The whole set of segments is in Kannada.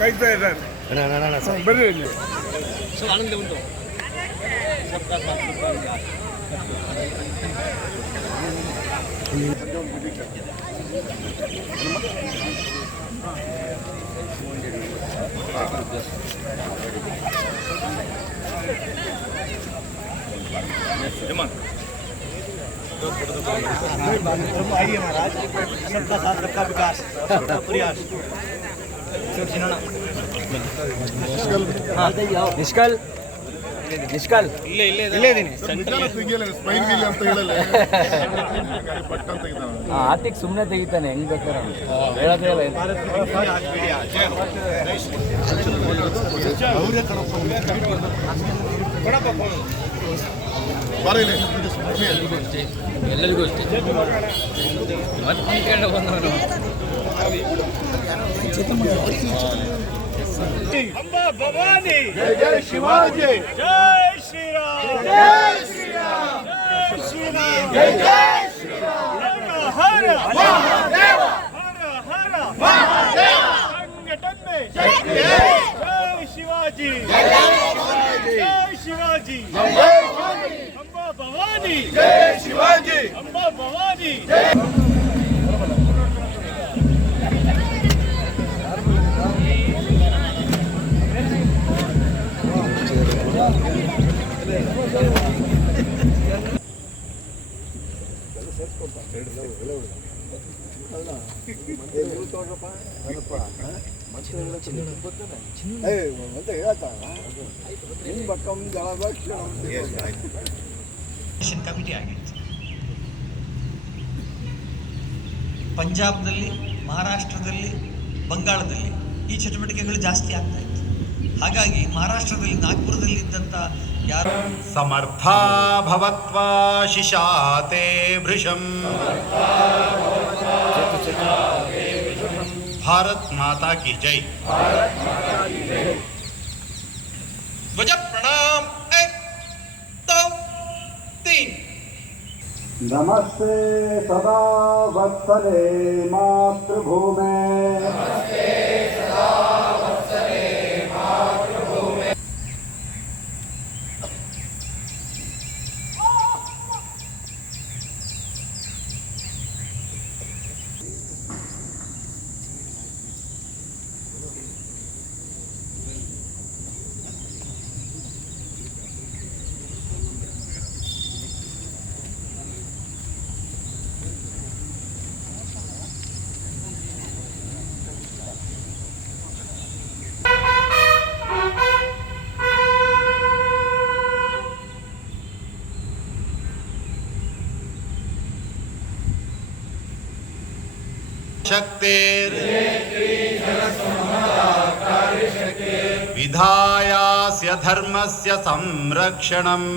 ಕಾಯ್ತಾ ಇದ್ದಾರೆ ಬರ್ರಿ ಇಲ್ಲಿ. ಆನಂದ ಉಂಟು आइए महाराज, सबका साथ सबका विकास, सबका प्रयास। ನಿಷ್ಕಲ್ ನಿಷ್ಕಲ್ ಇಲ್ಲೇ ಇದೀನಿ. ಆತಿಕ್ ಸುಮ್ಮನೆ ತೆಗಿತಾನೆ, ಹೆಂಗ್ ಬೇಕಾರೆ ಹೇಳೋದೇ ಇಲ್ಲ. ಎಲ್ಲರಿಗೂ ಅಷ್ಟೇ ಮತ್ತೆ ಬಂದವನು अंबा भवानी, जय जय शिवाजी, जय श्री राम, जय श्री राम, जय श्री राम, जय जय श्री राम, हर महादेव, हर हर महादेव, संगठन में जय जय शिवाजी, जय शिवाजी, जय शिवाजी, अंबा भवानी, जय शिवाजी, अंबा भवानी, ಕಮಿಟಿ ಆಗಿತ್ತು. ಪಂಜಾಬ್ನಲ್ಲಿ, ಮಹಾರಾಷ್ಟ್ರದಲ್ಲಿ, ಬಂಗಾಳದಲ್ಲಿ ಈ ಚಟುವಟಿಕೆಗಳು ಜಾಸ್ತಿ ಆಗ್ತಾ ಇತ್ತು. ಹಾಗಾಗಿ ಮಹಾರಾಷ್ಟ್ರದಲ್ಲಿ, ನಾಗ್ಪುರದಲ್ಲಿ ಇದ್ದಂಥ ಯಾರು ಸಮರ್ಥಾ ಭವತ್ವಾ ಶಿಶಾತೆ ಭೃಶಂ ಭಾರತ್ ಮಾತಾ ಕಿ ಜೈ. ಧ್ವಜ ಪ್ರಣಾಮ್. 1 2 3. नमस्ते सदा वत्सले मातृभूमे, शक्तिर् विधायास्य धर्मस्य संरक्षणम्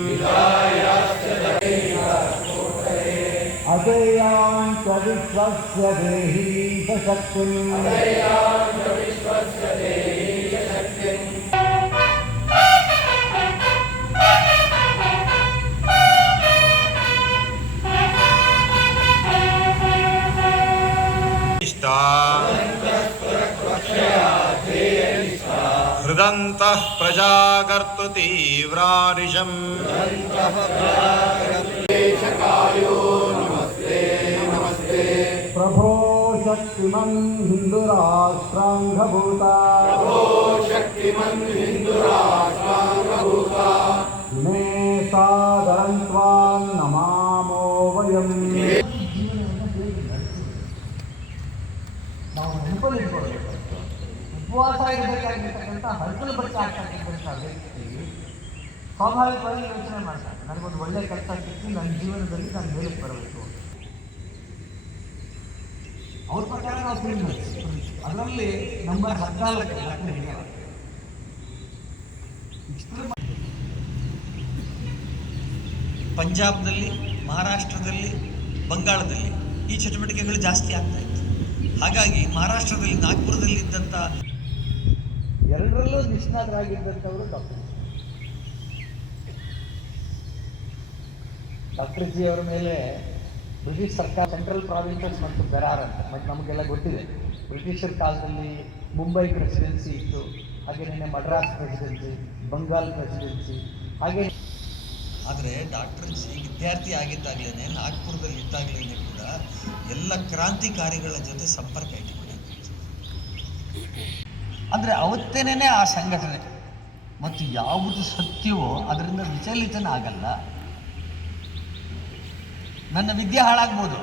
अजयाञ्च विश्वस्य देहि शक्तिम्, हृदन्तः प्रजाकर्तु तीव्रानिशम् प्रभो शक्तिमन् हिन्दुराष्ट्राङ्गभूता, मे सादरं त्वां नमामो वयम्. ನಾವು ನೆನಪಲ್ಲಿಟ್ಕೊಳ್ಬೇಕು, ಉಪವಾಸ ಇರಬೇಕಾಗಿರ್ತಕ್ಕಂಥ ಹರಕಲು ಬಚ್ಚ ಆಗ್ತಕ್ಕಂಥ ವ್ಯಕ್ತಿ ಸ್ವಾಭಾವಿಕವಾಗಿ ಯೋಚನೆ ಮಾಡ್ತಾರೆ, ನನಗೊಂದು ಒಳ್ಳೆ ಕೆಲಸ ಸಿಕ್ಕಿ ನನ್ನ ಜೀವನದಲ್ಲಿ ನಾನು ಮೇಲಕ್ಕೆ ಬರಬೇಕು. ಅವ್ರ ಪ್ರಕಾರ ನಾವು ತಿಳಿದ್ವಿ, ಅದರಲ್ಲಿ ನಂಬರ್ 14 ಪಂಜಾಬ್ನಲ್ಲಿ, ಮಹಾರಾಷ್ಟ್ರದಲ್ಲಿ, ಬಂಗಾಳದಲ್ಲಿ ಈ ಚಟುವಟಿಕೆಗಳು ಜಾಸ್ತಿ ಆಗ್ತಾ ಇತ್ತು. ಹಾಗಾಗಿ ಮಹಾರಾಷ್ಟ್ರದಲ್ಲಿ, ನಾಗ್ಪುರದಲ್ಲಿ ಇದ್ದಂಥ ಎರಡರಲ್ಲೂ ನಿಷ್ಣಾತರಾಗಿದ್ದಂಥವರು ಡಾಕ್ಟರ್ ಜಿ ಅವರ ಮೇಲೆ ಬ್ರಿಟಿಷ್ ಸರ್ಕಾರ ಸೆಂಟ್ರಲ್ ಪ್ರಾವಿನ್ಸಸ್ ಮತ್ತು ಬೆರಾರ್ ಅಂತ ಮತ್ತು ನಮಗೆಲ್ಲ ಗೊತ್ತಿದೆ. ಬ್ರಿಟಿಷರ ಕಾಲದಲ್ಲಿ ಮುಂಬೈ ಪ್ರೆಸಿಡೆನ್ಸಿ ಇತ್ತು, ಹಾಗೆ ನಿನ್ನೆ ಮಡ್ರಾಸ್ ಪ್ರೆಸಿಡೆನ್ಸಿ, ಬಂಗಾಲ್ ಪ್ರೆಸಿಡೆನ್ಸಿ, ಹಾಗೆ. ಆದರೆ ಡಾಕ್ಟರ್ ಜಿ ವಿದ್ಯಾರ್ಥಿ ಆಗಿದ್ದಾಗಲೇ ನಾಗ್ಪುರದಲ್ಲಿ ಇದ್ದಾಗಲೇ ಕೂಡ ಎಲ್ಲ ಕ್ರಾಂತಿಕಾರಿಗಳ ಜೊತೆ ಸಂಪರ್ಕ ಇಟ್ಟುಕೊಂಡಿದ್ದರು. ಅಂದರೆ ಅವತ್ತೇನೇ ಆ ಸಂಘಟನೆ ಮತ್ತು ಯಾವುದು ಸತ್ಯವೋ ಅದರಿಂದ ವಿಚಲಿತನ ಆಗಲ್ಲ. ನನ್ನ ವಿದ್ಯೆ ಹಾಳಾಗ್ಬೋದು,